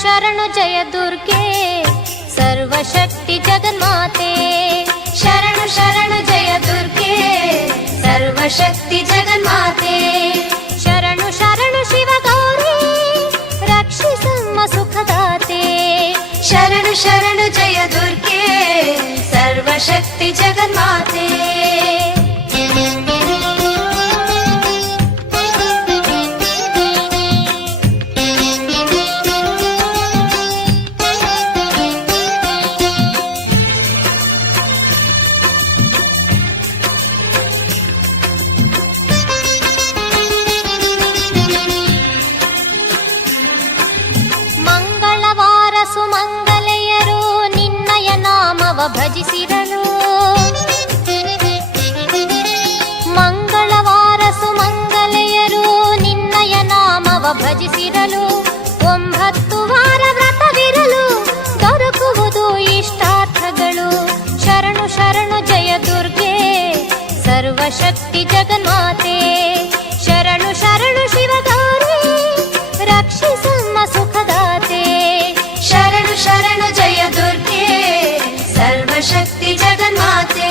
ಶರಣು ಜಯ ದುರ್ಗೆ ಸರ್ವಶಕ್ತಿ ಜಗನ್ಮಾತೆ. ಶರಣು ಶರಣು ಜಯ ದುರ್ಗೆ ಸರ್ವಶಕ್ತಿ ಜಗನ್ಮಾತೆ. ಶರಣು ಶರಣು ಶಿವ ಗೌರಿ ರಕ್ಷಿಸಮ್ಮ ಸುಖದಾತೆ. ಶರಣು ಶರಣು ಜಯ ದುರ್ಗೆ ಸರ್ವಶಕ್ತಿ ಜಗನ್ಮಾತೆ. ಸುಮಂಗಲೆಯರು ನಿನ್ನಯ ನಾಮವ ಭಜಿಸಿರಲು. ಮಂಗಳವಾರ ಸುಮಂಗಲೆಯರು ನಿನ್ನಯ ನಾಮವ ಭಜಿಸಿರಲು. 9 ವಾರ ವ್ರತವಿರಲು ದೊರಕುವುದು ಇಷ್ಟಾರ್ಥಗಳು. ಶರಣು ಶರಣು ಜಯ ದುರ್ಗೆ ಸರ್ವಶಕ್ತಿ ಜಗನ್ಮಾತೆ. ಶರಣು ಶರಣು ಶಿವ ಗೌರಿ ರಕ್ಷಿಸಮ್ಮ ಸುಖದಾತೆ. ಶರಣು ಶರಣು ಜಯ ದುರ್ಗೆ ಸರ್ವಶಕ್ತಿ ಜಗನ್ಮಾತೆ.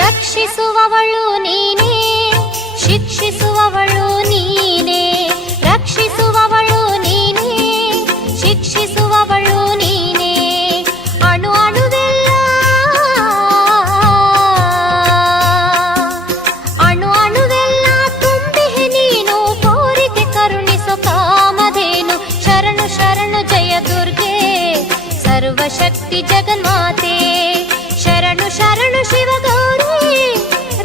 ರಕ್ಷಿಸುವವಳು ನೀನೇ, ಶಿಕ್ಷಿಸುವವಳು ನೀನೇ. ರಕ್ಷಿಸುವವಳು ನೀನೇ, ಶಿಕ್ಷಿಸುವವಳು ನೀನೇ. ಅಣು ಅಣುವೆಲ್ಲ ಅಣು ಅಣುವೆಲ್ಲ ತುಂಬಿಹೆ ನೀನು. ಕೋರಿಕೆ ಕರುಣಿಸು ಕಾಮಧೇನು. ಶರಣು ಶರಣು ಜಯ ದುರ್ಗೆ ಸರ್ವಶಕ್ತಿ ಜಗನ್ಮಾತೆ. ಶರಣು ಶರಣು ಶಿವ ಗೌರಿ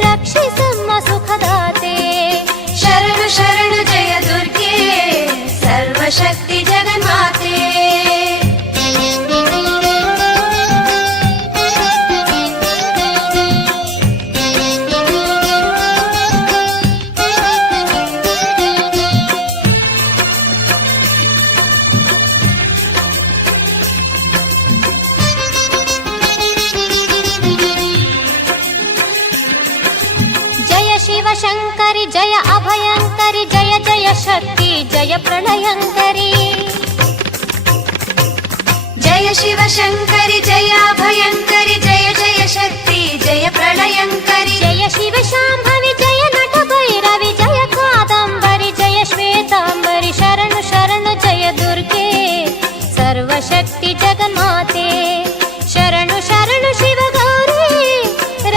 ರಕ್ಷಿಸಮ್ಮ ಸುಖದಾತೆ. ಶರಣು ಶರಣು ಜಯ ದುರ್ಗೆ ಸರ್ವಶಕ್ತಿ ಜಗನ್ಮಾತೆ. ಶಿವ ಶಂಕರಿ ಜಯ ಅಭಯಂಕರಿ ಜಯ ಜಯ ಶಕ್ತಿ ಜಯ ಪ್ರಳಯಂಕರಿ. ಜಯ ಶಿವ ಶಂಕರಿ ಜಯ ಅಭಯಂಕರಿ ಜಯ ಜಯ ಶಕ್ತಿ ಜಯ ಪ್ರಳಯಂಕರಿ. ಜಯ ಶಿವ ಶಾಂಭವಿ ಜಯ ನಟ ಭೈರವಿ ಜಯ ಕಾದಂಬರಿ ಜಯ ಶ್ವೇತಾಂಬರಿ. ಶರಣು ಶರಣು ಜಯ ದುರ್ಗೆ ಸರ್ವಶಕ್ತಿ ಜಗನ್ಮಾತೆ. ಶರಣು ಶರಣು ಶಿವ ಗೌರಿ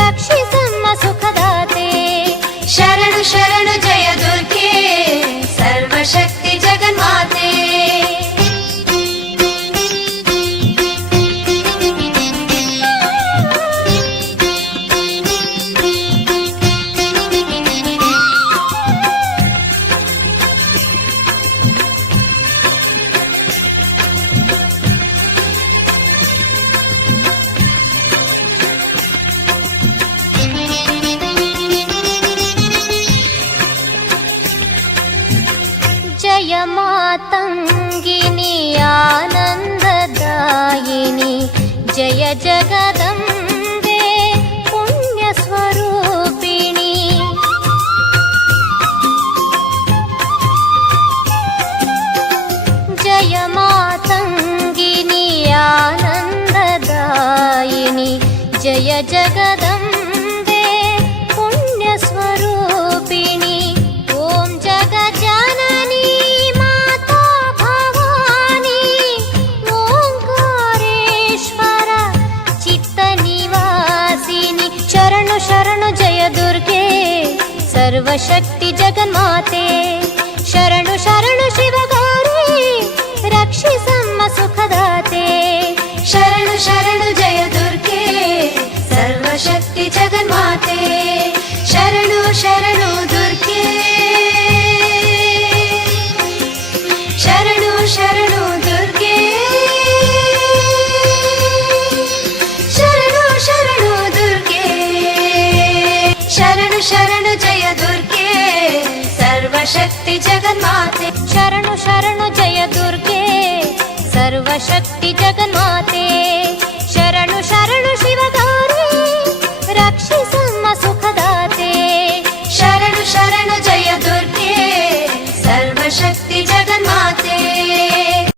ರಕ್ಷಿಸಮ್ಮ ಸುಖದಾತೆ. ಶರಣು ಶರಣು ಜಯ ದುರ್ಗೆ ಸರ್ವಶಕ್ತಿ ಜಗನ್ಮಾತೆ. ಜಯ ಮಾತಂಗಿನಿ ಆನಂದದಾಯಿನಿ ಜಯ ಜಗದಂಬೆ ಪುಣ್ಯ ಸ್ವರೂಪಿಣಿ. ಜಯ ಮಾತಂಗಿನಿ ಆನಂದದಾಯಿನಿ ಜಯ ಜಗದಂಬೆ ಪುಣ್ಯ ಸ್ವರೂಪಿಣಿ. ಓಂ ಜಗಜ್ಜನನಿ ಶರಣು ಜಯ ದುರ್ಗೆ ಸರ್ವಶಕ್ತಿ ಜಗನ್ಮಾತೆ. ಶರಣು ಶರಣು ಶಿವ ಗೌರಿ ರಕ್ಷಿಸಮ್ಮ ಸುಖದಾತೆ. ಶರಣು ಶರಣು ಜಯ ದುರ್ಗೆ ಸರ್ವಶಕ್ತಿ ಜಗನ್ಮಾತೆ. ಶರಣು ಶರಣು ದುರ್ಗೆ ಶರಣು ಶರಣು ದುರ್ಗೆ ಶರಣು ಶರಣು ದುರ್ಗೆ ಶರಣ ಸರ್ವಶಕ್ತಿ ಜಗನ್ಮಾತೆ ಶರಣು ಶರಣು ಜಯ ದುರ್ಗೆ ಸರ್ವಶಕ್ತಿ ಜಗನ್ಮಾತೆ